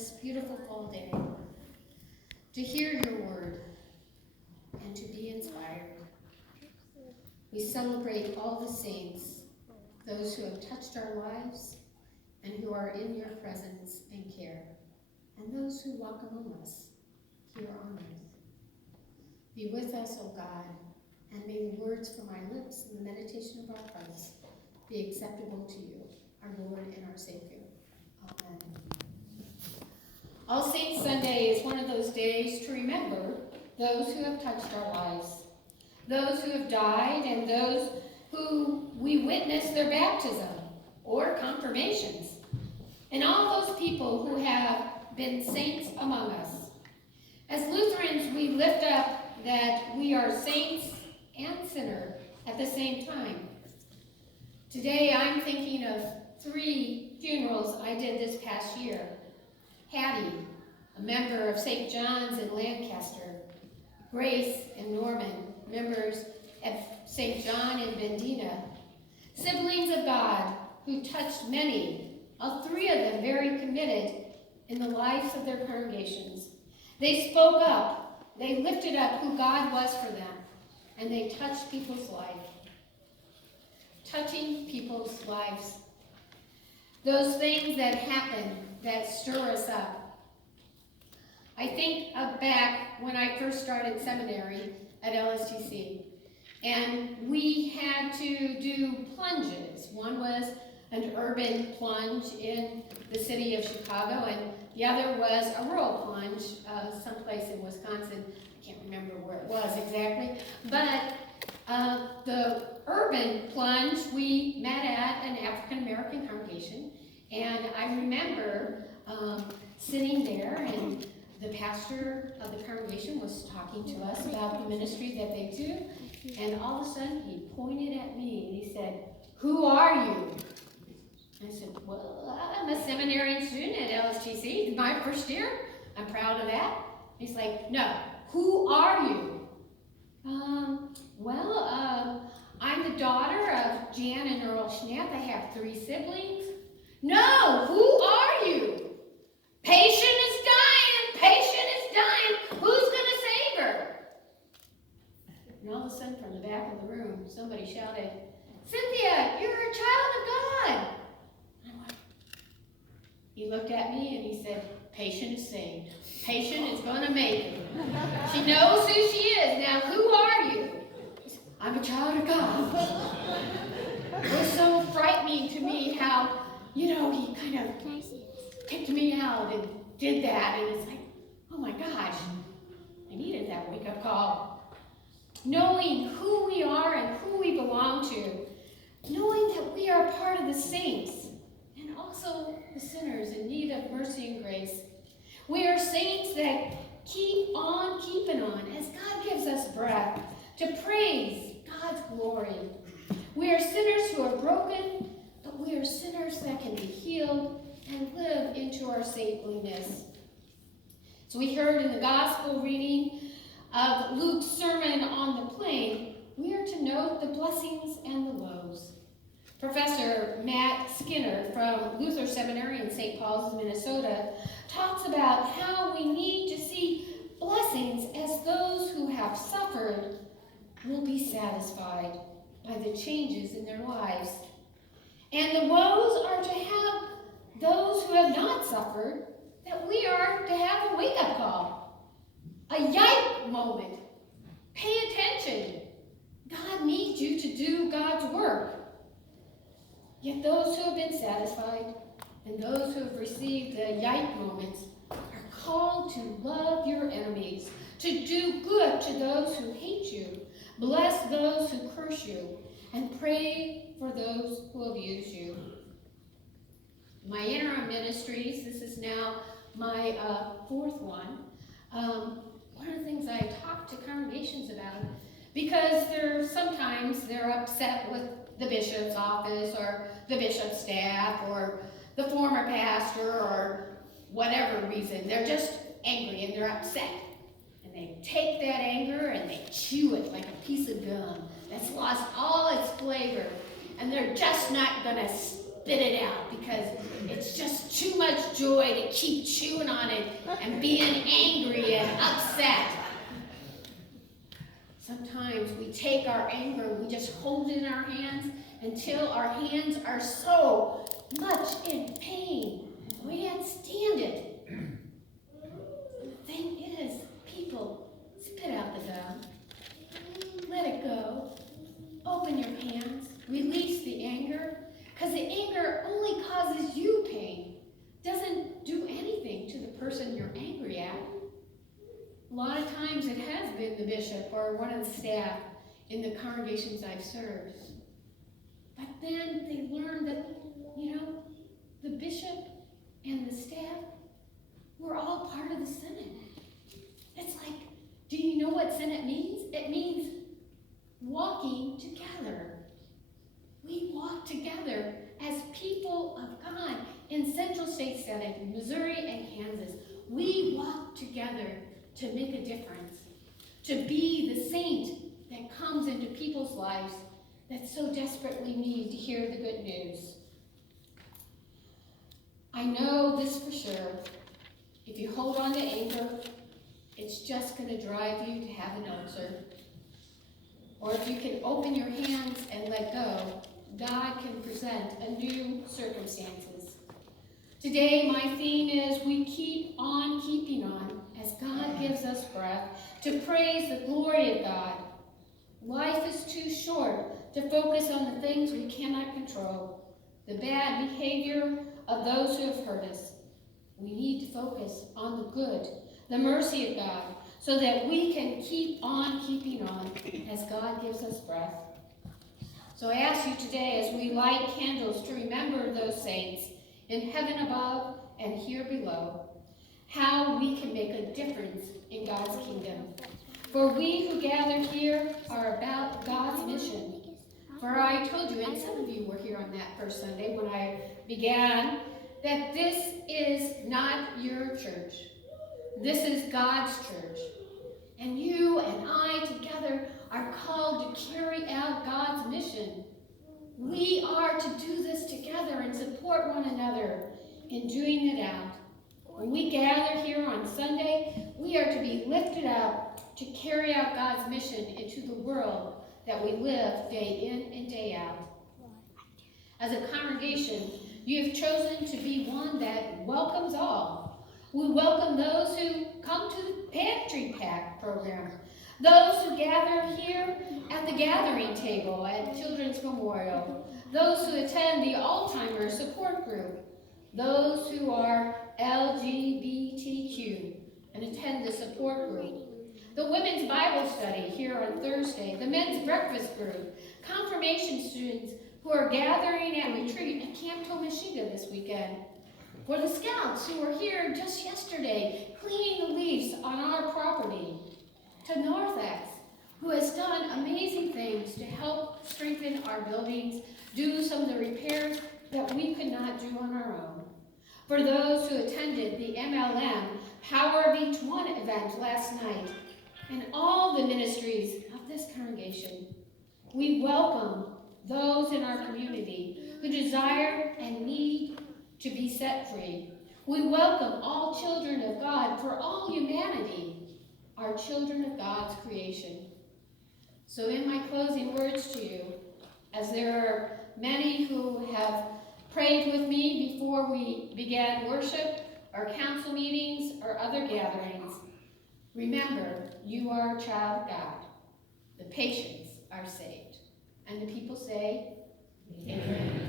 this beautiful fall day to hear your word and to be inspired. We celebrate all the saints, those who have touched our lives and who are in your presence and care, and those who walk among us here on earth. Be with us, O God, and may the words from our lips and the meditation of our hearts be acceptable to you, our Lord and our Savior. Amen. All Saints Sunday is one of those days to remember those who have touched our lives, those who have died, and those who we witnessed their baptism or confirmations, and all those people who have been saints among us. As Lutherans, we lift up that we are saints and sinner at the same time. Today, I'm thinking of 3 funerals I did this past year. Hattie, a member of St. John's in Lancaster. Grace and Norman, members of St. John in Bendina. Siblings of God who touched many, all 3 of them very committed in the lives of their congregations. They spoke up, they lifted up who God was for them, and they touched people's lives. Touching people's lives. Those things that happen that stir us up. I think back when I first started seminary at LSTC, and we had to do plunges. One was an urban plunge in the city of Chicago, and the other was a rural plunge someplace in Wisconsin. I can't remember where it was exactly, but the urban plunge, we met at an African-American congregation, and I remember sitting there, and the pastor of the congregation was talking to us about the ministry that they do, and all of a sudden he pointed at me and he said, "Who are you?" I said, "Well, I'm a seminary student at LSTC, my first year. I'm proud of that." He's like, "No, who are you?" I'm the daughter of Jan and Earl Schnapp. I have 3 siblings. "No, who are you?" "Patient is dying, patient is dying. Who's going to save her?" And all of a sudden from the back of the room, somebody shouted, "Cynthia, you're a child of God." And I went, he looked at me and he said, "Patient is saved. Patient is going to make it. She knows who she is. Now, who are you?" "I'm a child of God." It was so frightening to me how, he kind of picked me out and did that. And it's like, oh my gosh, I needed that wake-up call. Knowing who we are and who we belong to. Knowing that we are part of the saints and also the sinners in need of mercy and grace. We are saints that keep on keeping on as God gives us breath to praise God's glory. We are sinners who are broken, but we are sinners that can be healed and live into our saintliness. So we heard in the gospel reading of Luke's sermon on the plain, we are to note the blessings and the woes. Professor Matt Skinner from Luther Seminary in St. Paul's, Minnesota, talks about how we need to see blessings as those who have suffered will be satisfied by the changes in their lives. And the woes are to have those who have not suffered, that we are to have a wake-up call, a yike moment. Pay attention. God needs you to do God's work. Yet those who have been satisfied and those who have received the yike moments are called to love your enemies, to do good to those who hate you, bless those who curse you, and pray for those who abuse you. My interim ministries, this is now my 4th one. One of the things I talk to congregations about, because sometimes they're upset with the bishop's office or the bishop's staff or the former pastor or whatever reason. They're just angry and they're upset. And they take that anger and they chew it like a piece of gum that's lost all its flavor. And they're just not going to spit it out because it's just too much joy to keep chewing on it and being angry and upset. Sometimes we take our anger, we just hold it in our hands until our hands are so much in pain. We can't stand it. The thing is, people, spit out the gum. Let it go. Open your hands. Release the anger. Because the anger only causes you pain. Doesn't do anything to the person you're angry at. A lot of times it has been the bishop or one of the staff in the congregations I've served. But then they learn that, the bishop and the staff, we're all part of the Synod. It's like, do you know what Synod means? It means walking together. We walk together as people of God in Central State Synod, Missouri and Kansas. We walk together to make a difference, to be the saint that comes into people's lives that so desperately need to hear the good news. I know this for sure. If you hold on to anger, it's just going to drive you to have an ulcer. Or if you can open your hands and let go, God can present a new circumstances. Today, my theme is we keep on keeping on as God gives us breath to praise the glory of God. Life is too short to focus on the things we cannot control, the bad behavior of those who have hurt us. We need to focus on the good, the mercy of God, so that we can keep on keeping on as God gives us breath. So I ask you today, as we light candles, to remember those saints in heaven above and here below, how we can make a difference in God's kingdom. For we who gather here are about God's mission. For I told you, and some of you were here on that first Sunday when I began, that this is not your church. This is God's church. And you and I together are called to carry out God's mission. We are to do this together and support one another in doing it out. When we gather here on Sunday, we are to be lifted up to carry out God's mission into the world that we live day in and day out. As a congregation, you have chosen to be one that welcomes all. We welcome those who come to the Pantry Pack program, those who gather here at the gathering table at Children's Memorial, those who attend the Alzheimer's support group, those who are LGBTQ and attend the support group, the Women's Bible Study here on Thursday, the Men's Breakfast Group, confirmation students who are gathering at retreat at Camp Tomashiga this weekend, for the Scouts who were here just yesterday cleaning the leaves on our property, to Northex, who has done amazing things to help strengthen our buildings, do some of the repairs that we could not do on our own. For those who attended the MLM Power of Each One event last night, and all the ministries of this congregation, we welcome those in our community who desire and need to be set free. We welcome all children of God, for all humanity are children of God's creation. So in my closing words to you, as there are many who have prayed with me before we began worship or council meetings or other gatherings, remember, you are a child of God. The patients are saved. And the people say, Amen.